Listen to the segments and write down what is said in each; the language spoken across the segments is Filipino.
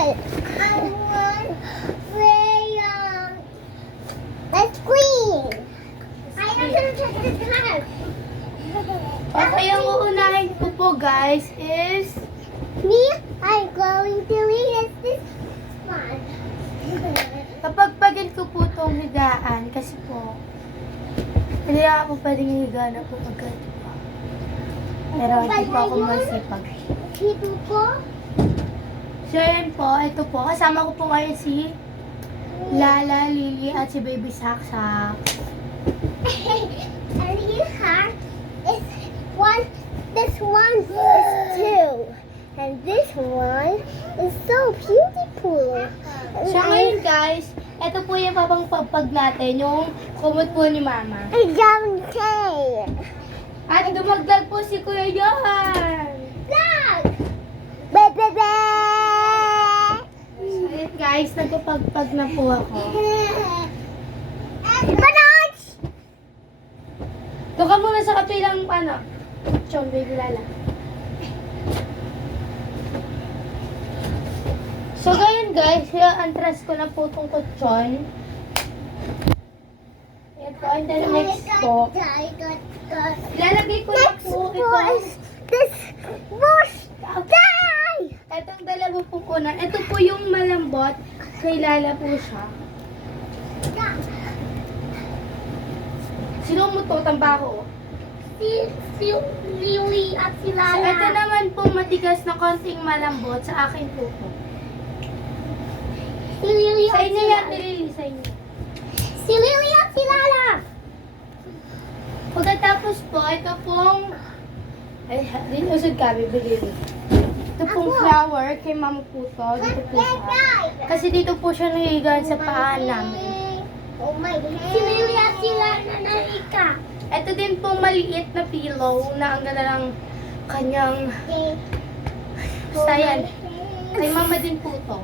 want crayon. That's green. I am going to check this out. Okay, ang uunahin ko po guys is Me, I'm going to read this one. kapag pagin ko po itong higaan kasi po hindi ako pwedeng higa na po agad. Pero hindi po ako masipag. Dito ko. So yan po, ito po. Kasama ko po ngayon si Lala, Lily at si Baby Saksak. And here is one. This one is two. And this one is so beautiful. So ngayon guys, ito po yung papangpagpag natin, yung kumot po ni Mama. I don't say. At dumagdag po si Kuya Johan. Look! Bebe! So yun guys, nagpapagpag na po ako. Bananas! Doon ka muna sa kapilang Chong, Baby Lala. So ngayon guys, antras ko na po itong kutsyon. Ayan po, and then next po. Ilalagay ko na Next po was this bush die! itong dalawa po kunan. Ito po yung malambot. Kay Lala po siya. Sino mo to? Tambako. Si Lily at si So, Lala. ito naman po matigas na konting malambot sa akin po po. Si Lily Sa at inyo si yan, Lala. Lily. Sa inyo. Si Lily at si Lala. Pagkatapos po, ito pong... Ay, din usod ka, bibili. Ito pong flower kay Mama Puto. Dito po siya. Kasi dito po siya nahihigan sa paan namin. Oh my God. Si Lily at si Lala na ika. Ito din pong maliit na pillow na ang ganda ng kanyang sayan. Kay Mama din po to.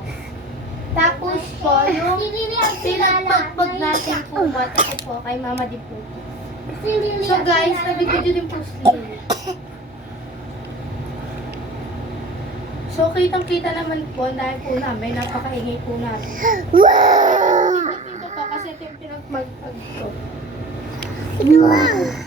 Tapos po, yung Si Lily at si Lala. pinagpagpag natin po mat. Ito po, kay Mama din po to. Si Lily So at si guys, Lala. nabigyan din po si Lily. So kitang-kita naman po dahil po namin, napakaingay po natin. Wow! Ito po kasi ito yung pinagpagpag ko. Wow!